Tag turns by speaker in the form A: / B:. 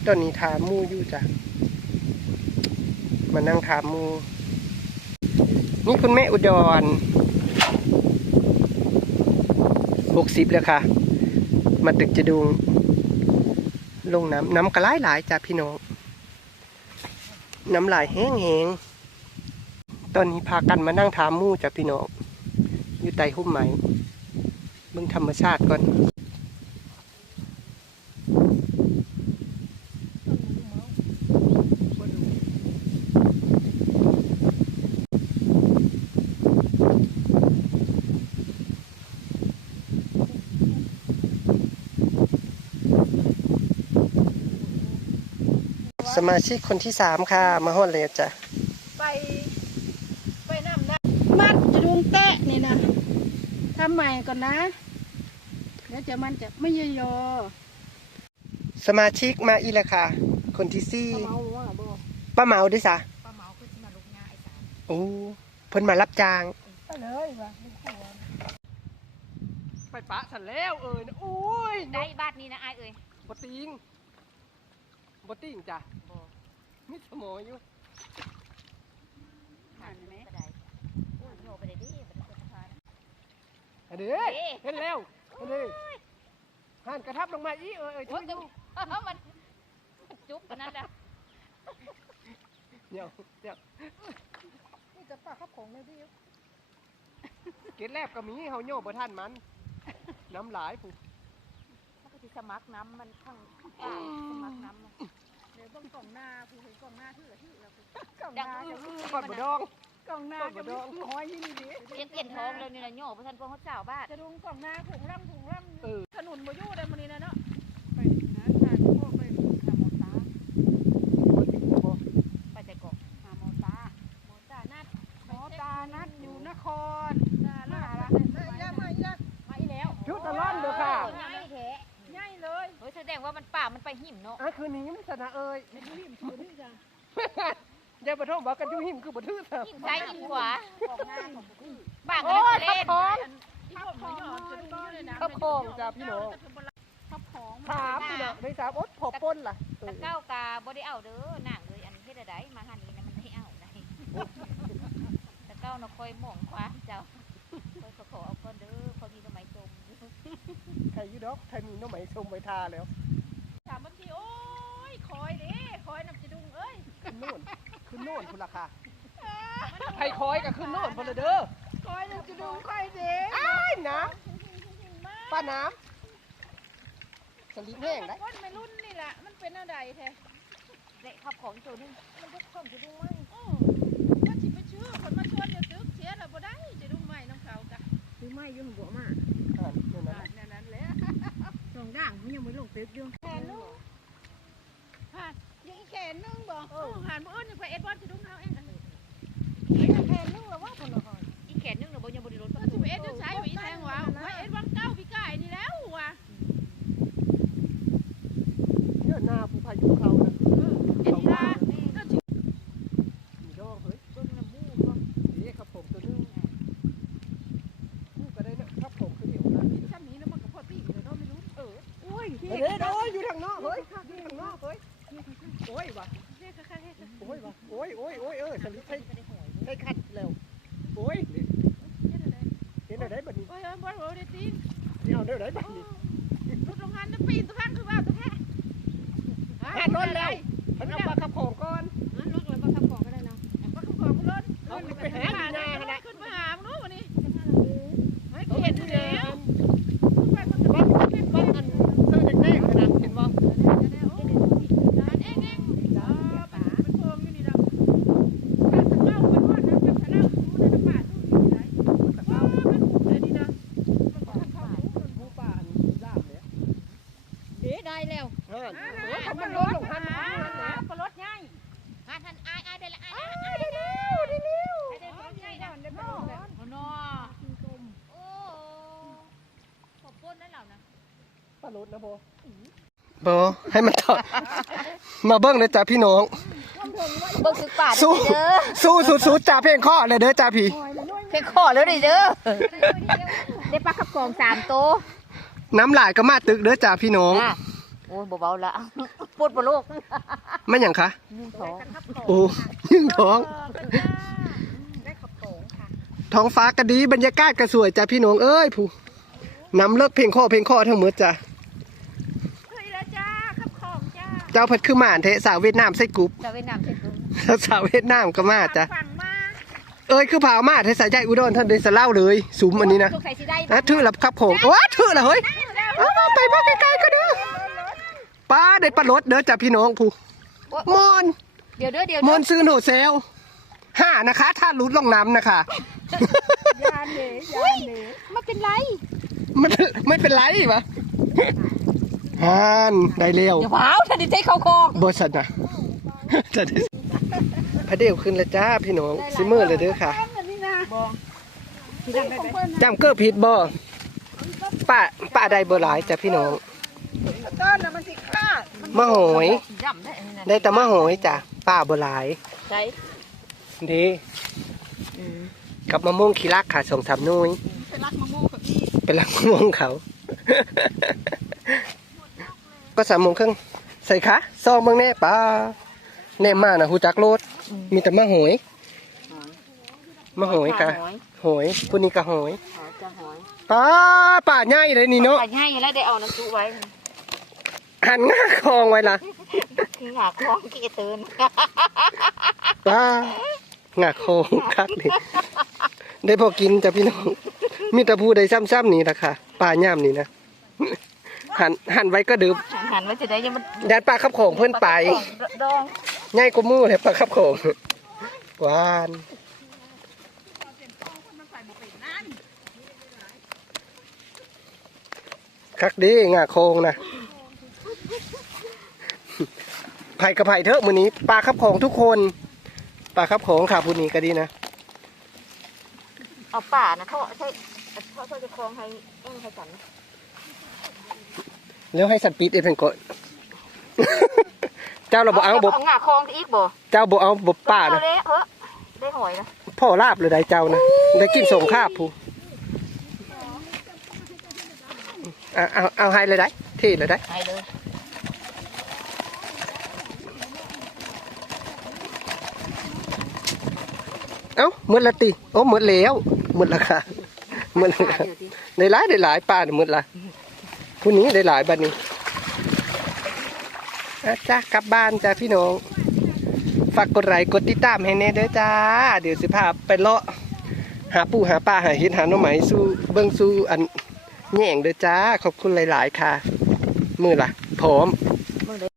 A: ตอนนี้ถามมูอยู่จ้ะมานั่งถามมูนี่คุณแม่อุดร60แล้วค่ะมาตึกจะดูลงน้ำกระไรหลายจ้ะพี่น้องน้ำลายแห้งๆตอนนี้พากันมานั่งถามมูจ้ะพี่น้องอยู่ใต้หุ้มไม้เบิ่งธรรมชาติก่อนสมาชิกคนที่3ค่ะมาฮอดเลยจ้ะ
B: ไปน้ำนะมัดจะดุงเตะนี่นะทำใหม่ก่อนนะแล้วมันจะไม่ยอ
A: สมาชิกมาอีแล้วค่ะคนที่4ป้าเมาด้วยจ้ะ
B: ป้าเมาคือมาลุกงาไอ้สาร
A: โอ้เพิ่นมารับจ้าง
B: ไปเลยว่ะ
A: ไปปะสันแล้วโอ้ย
B: ได้บ้านนี้นะไอ้
A: บ่ติงจ้ะมิสมออยู่
B: ผ่านไหมก็ได้โอ้ยโยไปได้ดิมันเป็นสะพาน
A: เด้อเห็นแล้วเด้อห่านกระทับลงมาอีช่วยดู
B: มันจุ๊บนั่นแหละ
A: เดี๋ยว
B: นี่จะปากข้าวผงเลยดิ
A: เกล็ดแรกก็มีเฮาโย่บ่ทันมันน้ำหลายผู้
B: ถ้าก็สิสมัครน้ำมันทั้งสมัครน้ำเดี๋ยวต้องกล่องหน้าผู้เห็นกล่องหน้าที่เรากล่องหน้า
A: ก่อนบ่ดอง
B: กล่องหน้าจะมีห้อยนี่ดิเปลี่ยนทองเลยนี่นะโย่พระท่านพระเขาเจ้าบ้านจะดุงกล่องหน้าผงร่ำขนุนบ่ยู่ได้มันนี่นะเนาะไปนะทานพวกไปหาหมอตาไปแต่กอกหาหมอตานัดอยู่นครมาอีแล้ว
A: ชุดตะล่อนเด้อค่ะ
B: ง่ายเลยเฮ้ยแสดงว่ามันป่ามันไปหิมเนาะ
A: คืนนี้มันสนะ
B: ไม่หิมคืนนี้จ้ะ
A: อย่าบ่ท่องบอกกันอยู่หิมคือบ่ทื่อครับ
B: หิมซ้ายหิมขวาบาง
A: เล่นทับคองจ้าพี่น้องถามพี่น้องในสามอดพอป้นล่ะ
B: ตะเก้ากาบ่ได้เอาเด้อหนังเลยอันนี้เฮ็ดได้มาหานี้นะมันไม่เอาได้ตะเก้าเนาะคอยหม่องขวาเจ้าคอยขอเอาก่อนเด้อพอมีต้นไม้จม
A: ใครอยู่ดอกใครมีน้องไหมชมไว้ทาแล้ว
B: ถามบางทีโอ้ยคอยเด้คอยน้ำจะดุงเอ้ย
A: ขึ้นโน่นคุณราคาใครคอยกับขึ้นโน่นพอเลยเด้อ
B: คอยน้ำจะดุงคอยเด้
A: น้ำป้าน้ำสลิดแห้งได้
B: ก้นไม่รุ่นนี่แหละมันเป็นอะไรแท้เด็กขับของตัวนึงมันจะของจะดุงไหมก็ชิไปชื่อคนมาชวนเดี๋ยวตึกเสียแล้วบ่ได้จะดุงไหมน้องเขากะ
C: ดูไม่ยุ่งบัวมาก
B: นั่นแหละ
C: สองด่างมันยังไม่ลงตึกอยู่
B: แขนนึงยังแขนนึงบอกผ่านบ่อ้นยังไปเอ็ดวันจะดุงเขาเองแขนนึงหรือว่าคนละคนอีแขนนึงหรือบ่ยังบ่ได้รถก็สิไปเอ็ดจะใช้ไปอีแทงว่าไปเอ็ดวันเก้าพี่ไก่นี่แล้วว่ะ
A: เยอะหน้าผู้พายุเขานะ
B: เอ็ดลาก็ชิ
A: มีดองเฮ้ยเบิ้งน้ำมูกก็เด็กครับผมตัวนึงมูกก็ได้นะครับผมคือเดี๋ยวนะ
B: ถ้ามีแล้วมันก็พอตีเลยเราไม่รู้
A: โอ้ยอยู่ทางนอกเฮ้ยอยู่ทางนอกเฮ้ยโอ้ยวะโอ้ยวะโอ้ยสลิดใช้คัดแล้วโอ้ยเห็นอะไรแบบนี้
B: โอ้ยบอลโรเดตีน
A: เอาเดี๋ยวไหนแบบนี้
B: รถโรงงานจะปีนตัวข้างคือว่าตัวแค่
A: รถแล้วมันเอาปลาขับของก่อน
B: รถเลยปลาขับของก็ได้นะปลาขับของรถ
A: ไปหาดีนา
B: ขึ้นมาหามึงรู้วันนี้ไม่เห็นแล้ว
A: บ้านอันเสื้อแดงๆขนาดเห็นบ่
B: ได้แล้ว
A: มันรถลงหัน
B: ปรถง่ายหันอายได้ละอาย
A: ได้เร็ว
B: ได้ง่ายนะโน่โอ้ขอบคุณนั่นเหล่านะ
A: ปรถนะโบให้มันต่อมาเบิ้งเลยจ้าพี่น้อง
B: เบิ้งสึกป่า
A: สู้จ่าเพลงข้อเลยเด้อจ่าพี่
B: เพลงข้อแล้วดิเด้อได้ปลาขับกอง3 ตัว
A: น้ำหลายก็มาตึกเด้อจ่าพี่น้อง
B: โอ้ยเบาๆละปวดบ่โลก
A: ไม่หยังคะ
B: นึ่งท้อง
A: โอ้ยิ่งท้อง
C: ได้ขับโขงค่ะ
A: ท้องฟ้าก็ดีบรรยากาศก็สวยจ้ะพี่น้องเอ้ยผู้นำเลิกเพลงข้อทั้งหมดจ้ะ
B: เฮ้ยแล้วจ้าขับของจ้า
A: เจ้าเพัดคือหมานเทสาวเวียดนามใส่กรุ๊ป
B: จะไปนำเสร็จปุ๊บ
A: สาวเวียดนามก็มาจ้ะ
B: ฟังมา
A: เอ้ยคือพามาเทสายใจอุดรท่านเดนสะเล่าเลยสุมอันนี้นะ
B: ลูกใส่สิได้
A: นะถือหลับขับของว้าถือละเฮ้ยเอาไปบ้าใกล้ๆก็เด้อป้าได้ปลาลดเด้อจ้ะพี่น้องผู้มอน
B: เดี๋ยวเด้อเดี๋ยว
A: มอนซื้อโหนเซล5นะคะ ถ้ารุดลงน้ำนะคะ
C: ยานเหนยานเหน
B: ไม่เป็นไร
A: มันไม่เป็นไรปะฮันได้เร็ว
B: เดี๋ยวว้าวทันทีใจเขาคอบ
A: ริษัทนะจะได้พระเดียวขึ้นแล้วจ้าพี่น้องซิเมอร์เลยเด้อค่ะ
C: ที่ทำได้ไหม
A: จำเกอร์ผิดบ่ป้าได้เบอร์หลายจ้ะพี่น้อง
C: ต้นน่ะมันสิฆ่าม
A: ะหอย
B: จำได้อันนี้นะ
A: ได้แต่มะหอยจ้ะป้าเบอร์หลาย
B: ใช่
A: ดีกับมะม่วงขี้รักค่ะ2-3หน่วย
C: เป็นรักมะม่วงกับพี่
A: เป็นรักมะม่วงเขา ก็3:30ใส่ค่ะซองเบิ่งแน่ป้าแน่มานะฮู้จักโลดมีแต่มะหอยมะหอยค่ะหอยผู้นี้ก็หอย
B: จะหอย
A: ป้าใหญ่เลยนี่เนาะ
B: ปลาง่ายอยู่แล้วได้เอาน้ำซุปไว้
A: หันง่าคองไว้ล่ะ
B: หาคล้องกี่เตือน
A: ป้าง่าคองคักนี่ได้พอกินจ้ะพี่น้องมีแต่ผู้ใดซ้ำๆนี่ล่ะค่ะป้าย่ามนี่นะหันไว้ก็ดื่ม
B: หันว่าจะได้ยังมัน
A: แดนปลาขับของเพื่อนไป
B: ดอง
A: ง่ายกว่ามือเลยปลาขับของหวานคักดีง่าโคงนะไผ่กับไผ่เถอะมือนี้ปลาขับของทุกคนปลาขับของค่ะผู้นี้ก็ดีนะ
B: เอาป่านะเขาใช่เขาจะคล้องให้ให้กันนะ
A: แล้วให้สัตว์ปีดเอ็นเป็นกด เจ้าเราบอกเอาบบ
B: เอาหงาคล้องอีกบ่
A: เจ้าบอกเอาบบป่า
B: เอา
A: นะ
B: เลยเฮ้อได้หอยนะ
A: พ่อลาบเลยได้เจ้านะได้กินส่งคาบผู้เอาให้เลยได้ที่เลยได้
B: ไปเลย
A: เอ้าหมดละติโอ้หมดแล้วหมดละค่ะหมดละค่ะได้หลายป้าหมดละผู้นี้ได้หลายบัดนี้จ้ากลับบ้านจ้าพี่น้องฝากกดไลค์กดติดตามให้แน่เด้อจ้าเดี๋ยวสิพาไปเลาะหาปูหาปลาหาเห็ดหาหน่อไม้สู้เบิ่งสู้อันแย่งเด้อจ้าขอบคุณหลายๆค่ะมือละพร้อม